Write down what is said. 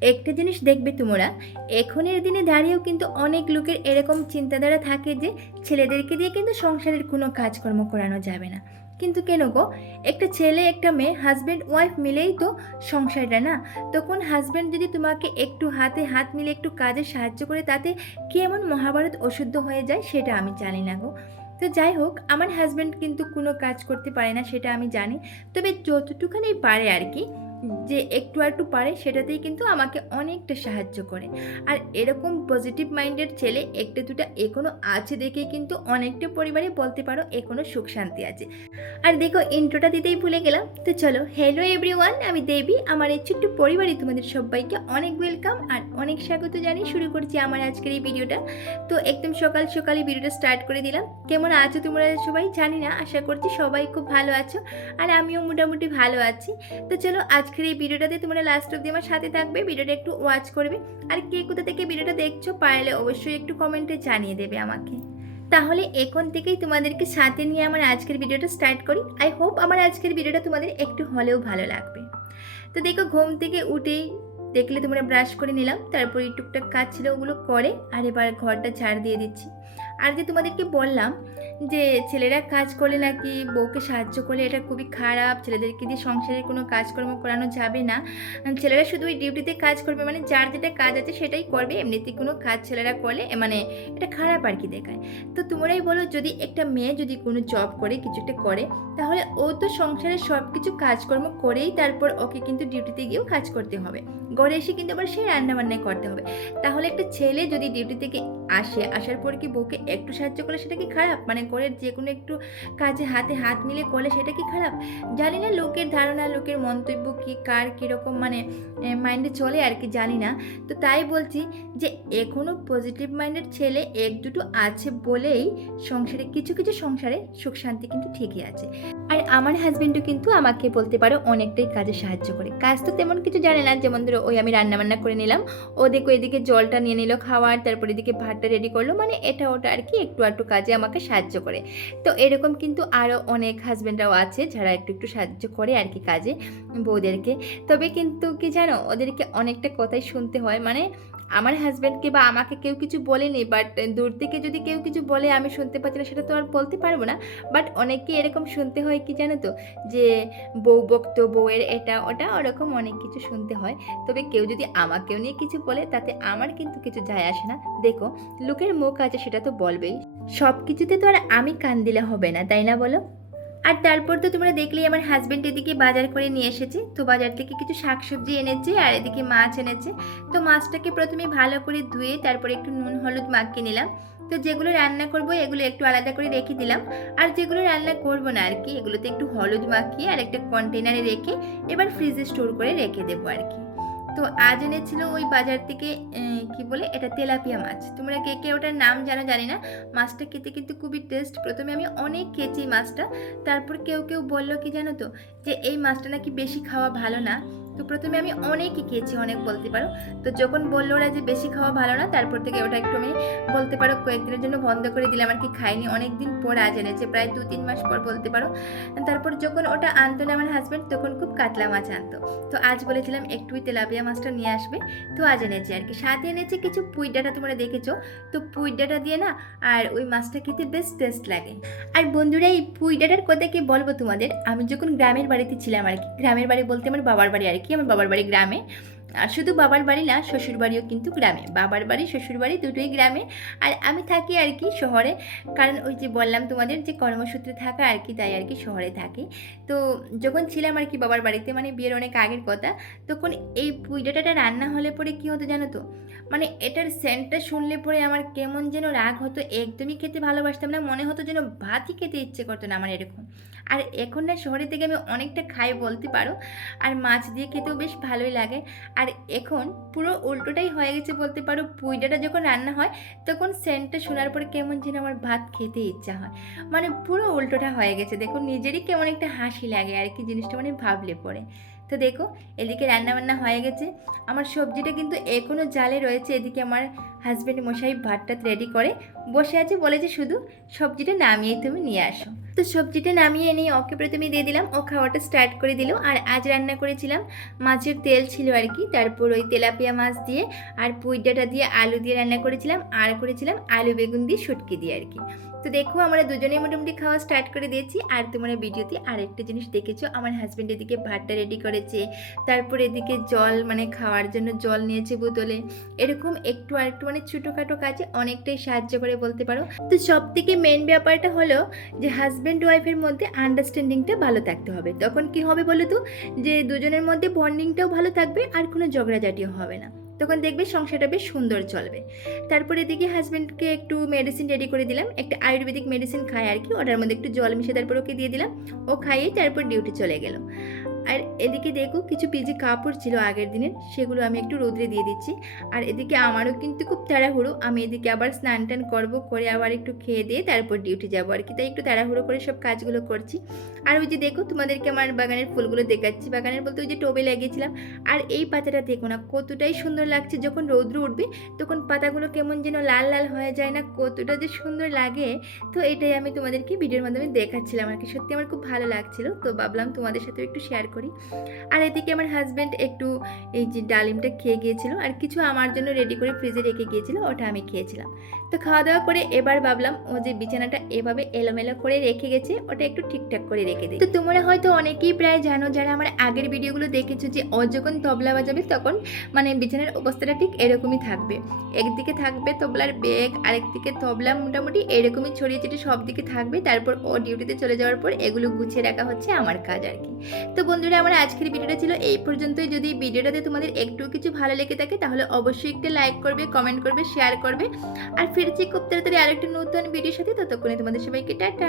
একটা জিনিস দেখবে তোমরা, এখনের দিনে দাঁড়িয়েও কিন্তু অনেক লোকের এরকম চিন্তাধারা থাকে যে ছেলেদেরকে দিয়ে কিন্তু সংসারের কোনো কাজকর্ম করানো যাবে না। কিন্তু কেন গো? একটা ছেলে, একটা মেয়ে হাজব্যান্ড ওয়াইফ মিলেই তো সংসারটা না? তখন হাজব্যান্ড যদি তোমাকে একটু হাতে হাত মিলে একটু কাজে সাহায্য করে, তাতে কি এমন মহাভারত অশুদ্ধ হয়ে যায় সেটা আমি জানি না গো। তো যাই হোক, আমার হাজব্যান্ড কিন্তু কোনো কাজ করতে পারে না সেটা আমি জানি। তবে যতটুখানি পারে আর কি যে একটু একটু পারে সেটাতেই কিন্তু আমাকে অনেকটা সাহায্য করে। আর এরকম পজিটিভ মাইন্ডের ছেলে একটা দুটা এখনও আছে দেখেই কিন্তু অনেকটা পরিবারে বলতে পারো এখনও সুখ শান্তি আছে। আর দেখো ইন্ট্রোটা দিতেই ভুলে গেলাম। তো চলো হ্যালো এভরিওয়ান আমি দেবী। আমার এই ছোট্ট পরিবারে তোমাদের সবাইকে অনেক ওয়েলকাম আর অনেক স্বাগত জানিয়ে শুরু করছি আমার আজকের এই ভিডিওটা তো একদম সকাল সকালে ভিডিওটা স্টার্ট করে দিলাম। কেমন আছো তোমরা সবাই? জানি না, আশা করছি সবাই খুব ভালো আছো। আর আমিও মোটামুটি ভালো আছি। তো চলো আজকের এই ভিডিওটাতে তোমরা লাস্ট অব্দি আমার সাথে থাকবে। ভিডিওটা একটু ওয়াচ করবে। আর কে কোথা থেকে ভিডিওটা দেখছ পারলে অবশ্যই একটু কমেন্টে জানিয়ে দেবে আমাকে। তাহলে এখন থেকেই তোমাদেরকে সাথে নিয়ে আমার আজকের ভিডিওটা স্টার্ট করি। আই হোপ আমার আজকের ভিডিওটা তোমাদের একটু হলেও ভালো লাগবে। তো দেখো, ঘুম থেকে উঠেই দেখলে তোমরা ব্রাশ করে নিলাম। তারপর টুকটাক কাজ ছিল, ওগুলো করে, আর এবার ঘরটা ঝাড় দিয়ে দিচ্ছি। আর যে তোমাদেরকে বললাম যে ছেলেরা কাজ করলে নাকি বউকে সাহায্য করলে এটা খুবই খারাপ, ছেলেদেরকে দিয়ে সংসারের কোনো কাজকর্ম করানো যাবে না। ছেলেরা শুধু ওই ডিউটিতে কাজ করবে মানে যার যেটা কাজ আছে সেটাই করবে এমনিতে কোনো কাজ ছেলেরা করলে মানে এটা খারাপ আর কি দেখায়। তো তোমরাই বলো যদি একটা মেয়ে যদি কোনো জব করে, কিছু একটা করে, তাহলে ও তো সংসারের সব কিছু কাজকর্ম করেই তারপর ওকে কিন্তু ডিউটিতে গিয়েও কাজ করতে হবে। ঘরে এসে কিন্তু আবার সেই রান্নাবান্নাই করতে হবে। তাহলে একটা ছেলে যদি ডিউটি থেকে আসে আসার পর কি বউকে একটু সাহায্য করলে সেটা কি খারাপ? মানে ঘরের যে কোনো একটু কাজে হাতে, হাত মিলে করলে সেটা কি খারাপ? জানি না লোকের ধারণা, লোকের মন্তব্য কি, কার কীরকম মানে মাইন্ডে চলে আর কি জানি না। তো তাই বলছি যে এখনও পজিটিভ মাইন্ডের ছেলে এক দুটো আছে বলেই সংসারে, কিছু কিছু সংসারে সুখ শান্তি কিন্তু ঠিকই আছে। আর আমার হাজব্যান্ডও কিন্তু আমাকে বলতে পারো অনেকটাই কাজে সাহায্য করে। কাজ তো তেমন কিছু জানে না, যেমন ধরো ওই আমি রান্নাবান্না করে নিলাম ও দেখো এদিকে জলটা নিয়ে নিল খাওয়ার, তারপর এদিকে ভাতটা রেডি করল মানে এটা ওটা আর কি একটু একটু কাজে আমাকে সাহায্য করে। তো এরকম কিন্তু আরও অনেক হাজব্যান্ডরাও আছে যারা একটু একটু সাহায্য করে আর কি কাজে বউদেরকে। তবে কিন্তু কি জানো, ওদেরকে অনেকটা কথাই শুনতে হয়। মানে আমার হাজব্যান্ডকে বা আমাকে কেউ কিছু বলেনি বাট দূর থেকে যদি কেউ কিছু বলে আমি শুনতে পাচ্ছি না, সেটা তো আর বলতে পারব না। বাট অনেককে এরকম শুনতে হয় কি জানো তো, যে বউ বক্ত, বউয়ের এটা, ওটা, ওরকম অনেক কিছু শুনতে হয়। তবে কেউ যদি আমাকেও নিয়ে কিছু বলে, তাতে আমার কিন্তু কিছু যায় আসে না। দেখো লোকের মুখ আছে, সেটা তো বলবেই। সব কিছুতে তো আর আমি কান দিলে হবে না, তাই না বলো? আর তারপর তো তোমরা দেখলেই আমার হাজব্যান্ড এদিকে বাজার করে নিয়ে এসেছে। তো বাজার থেকে কিছু শাকসবজি এনেছে, আর এদিকে মাছ এনেছে। তো মাছটাকে প্রথমে ভালো করে ধুয়ে তারপরে একটু নুন, হলুদ মাখিয়ে নিলাম। তো যেগুলো রান্না করব, এগুলো একটু আলাদা করে রেখে দিলাম। আর যেগুলো রান্না করব না আর কি, এগুলোতে একটু হলুদ মাখিয়ে আর একটা কন্টেনারে রেখে এবার ফ্রিজে স্টোর করে রেখে দেবো আর কি। তো আজ এনেছিল ওই বাজার থেকে কি বলে এটা তেলাপিয়া মাছ। তোমরা কে কে ওটার নাম জানো জানি না। মাছটা খেতে কিন্তু খুবই টেস্ট প্রথমে আমি অনেক খেয়েছি মাছটা। তারপর কেউ কেউ বলল কি জানো তো, যে এই মাছটা নাকি বেশি খাওয়া ভালো না। তো প্রথমে আমি অনেকই খেয়েছি, অনেক বলতে পারো। তো যখন বলল ওরা যে বেশি খাওয়া ভালো না, তারপর থেকে ওটা একটু আমি বলতে পারো কয়েকদিনের জন্য বন্ধ করে দিলাম, আর কি খাইনি। অনেক দিন পর আজ এনেছে, প্রায় দু তিন মাস পর বলতে পারো। তারপর যখন ওটা আনতো না আমার হাজব্যান্ড তখন খুব কাতলা মাছ আনতো। তো আজ বলেছিলাম একটুই তেলাপিয়া মাছটা নিয়ে আসবে, তো আজ এনেছে আর কি। সাথে এনেছে কিছু পুই ডাটা তোমরা দেখেছ? তো পুই ডাটা দিয়ে না, আর ওই মাছটা খেতে বেশ টেস্ট লাগে। আর বন্ধুরা, এই পুই ডাটার কথা কি বলব তোমাদের? আমি যখন গ্রামের বাড়িতে ছিলাম আর কি, গ্রামের বাড়ি বলতে আমার বাবার বাড়ি আর কি। আমার বাবার বাড়ি গ্রামে। আর শুধু বাবার বাড়ি না, শ্বশুর বাড়িও কিন্তু গ্রামে। বাবার বাড়ি, শ্বশুর বাড়ি দুটোই গ্রামে। আর আমি থাকি আর কি শহরে। কারণ ওই যে বললাম তোমাদের যে কর্মসূত্রে থাকা আর কি, তাই আর কি শহরে থাকি। তো যখন ছিলাম আর কি বাবার বাড়িতে মানে বিয়ের অনেক আগের কথা, তখন এই পুই ডাঁটাটা রান্না হলে পরে কী হতো জানো তো? মানে এটার সেন্টটা শুনলে পরে আমার কেমন যেন রাগ হতো, একদমই খেতে ভালোবাসতাম না, মনে হতো যেন ভাতই খেতে ইচ্ছে করতো না আমার এরকম। আর এখন না শহরে থেকে আমি অনেকটা খাই বলতে পারো। আর মাছ দিয়ে খেতেও বেশ ভালোই লাগে। আর এখন পুরো উল্টোটাই হয়ে গেছে বলতে পারো, পুইডাটা যখন রান্না হয়, তখন সেন্টটা শোনার পরে কেমন যেন আমার ভাত খেতে ইচ্ছা হয়। মানে পুরো উল্টোটা হয়ে গেছে, দেখো নিজেরই কেমন একটা হাসি লাগে আর কি জিনিসটা মানে ভাবলে পরে। তো দেখো, এদিকে রান্নাবান্না হয়ে গেছে। আমার সবজিটা কিন্তু এখনও জালে রয়েছে, এদিকে আমার হাজব্যান্ড মশাই ভাতটা রেডি করে। বসে আছে বলেছে শুধু সবজিটা নামিয়েই তুমি নিয়ে আসো। তো সবজিটা নামিয়ে নিয়ে ওকে প্রথমে দিয়ে দিলাম। ও খাওয়াটা স্টার্ট করে দিল। আর আজ রান্না করেছিলাম মাছের তেল ছিল আর কি। তারপর ওই তেলাপিয়া মাছ দিয়ে আর পুইডাটা দিয়ে আলু দিয়ে রান্না করেছিলাম। আর করেছিলাম আলু বেগুন দিয়ে শুটকি দিয়ে আর কি। তো দেখো, আমরা দুজনেই মোটামুটি খাওয়া স্টার্ট করে দিয়েছি। আর তোমরা ভিডিওতে আরেকটা জিনিস দেখেছ? আমার হাজব্যান্ড এদিকে ভাতটা রেডি করেছে, তারপর এদিকে জল মানে খাওয়ার জন্য জল নিয়েছে বোতলে। এরকম একটু আর একটু মানে ছোটোখাটো কাজে অনেকটাই সাহায্য করে বলতে পারো। তো সব থেকে মেন ব্যাপারটা হলো যে হাজব্যান্ড ওয়াইফের মধ্যে আন্ডারস্ট্যান্ডিংটা ভালো থাকতে হবে। তখন কি হবে বলো তো? যে দুজনের মধ্যে বন্ডিংটাও ভালো থাকবে, আর কোনো ঝগড়াঝাটিও হবে না। তখন দেখবে সংসারটা বেশ সুন্দর চলবে। তারপরে এদিকে হাজব্যান্ডকে একটু মেডিসিন রেডি করে দিলাম। একটা আয়ুর্বেদিক মেডিসিন খায় আর কি। ওটার মধ্যে একটু জল মিশে তারপর ওকে দিয়ে দিলাম। ও খাইয়ে তারপর ডিউটি চলে গেল। আর এদিকে দেখো কিছু পিজি কাপড় ছিল আগের দিনের, সেগুলো আমি একটু রোদ্রে দিয়ে দিচ্ছি। আর এদিকে আমারও কিন্তু খুব তাড়াহুড়ো, আমি এদিকে আবার স্নান টান করব, করে আবার একটু খেয়ে দিয়ে তারপর ডিউটি যাব আর কি। তাই একটু তাড়াহুড়ো করে সব কাজগুলো করছি। আর ওই যে দেখো তোমাদেরকে আমার বাগানের ফুলগুলো দেখাচ্ছি। বাগানের বলতে ওই যে টোবে লাগিয়েছিলাম। আর এই পাতাটা দেখো না, কতটাই সুন্দর লাগছে। যখন রৌদ্র উঠবে, তখন পাতাগুলো কেমন যেন লাল লাল হয়ে যায় না, কতটা যে সুন্দর লাগে। তো এটাই আমি তোমাদেরকে ভিডিওর মাধ্যমে দেখাচ্ছিলাম আর কি। সত্যি আমার খুব ভালো লাগছিল। তো ভাবলাম তোমাদের সাথে একটু শেয়ার করি। আর এদিকে আমার হাজব্যান্ড একটু এই যে ডালিমটা খেয়ে গিয়েছিল আর কিছু আমার জন্য রেডি করে ফ্রিজে রেখে গিয়েছিল, ওটা আমি খেয়েছিলাম। তো খাওয়া দাওয়া করে এবার ভাবলাম ও যে বিছানাটা এভাবে এলোমেলো করে রেখে গেছে, ওটা একটু ঠিকঠাক করে রেখে দিই। তো তোমরা হয়তো অনেকেই প্রায় জানো যারা আমার আগের ভিডিওগুলো দেখেছ যে ও যখন তবলা বাজাবে তখন মানে বিছানার অবস্থাটা ঠিক এরকমই থাকবে। একদিকে থাকবে তবলার ব্যাগ আরেকদিকে তবলা মোটামুটি এরকমই ছড়িয়ে ছিটিয়ে সব দিকে থাকবে, তারপর ও ডিউটিতে চলে যাওয়ার পর এগুলো গুছিয়ে রাখা হচ্ছে আমার কাজ আর কি। তো বন্ধুরা, আমার আজকের ভিডিওটা ছিল এই পর্যন্তই। যদি ভিডিওটাতে তোমাদের একটু কিছু ভালো লেগে থাকে, তাহলে অবশ্যই একটা লাইক করবে, কমেন্ট করবে, শেয়ার করবে। আর ফিরছি খুব তাড়াতাড়ি আরেকটি নতুন ভিডিওর সাথে, ততক্ষণে তোমাদের সবাইকে টাটা।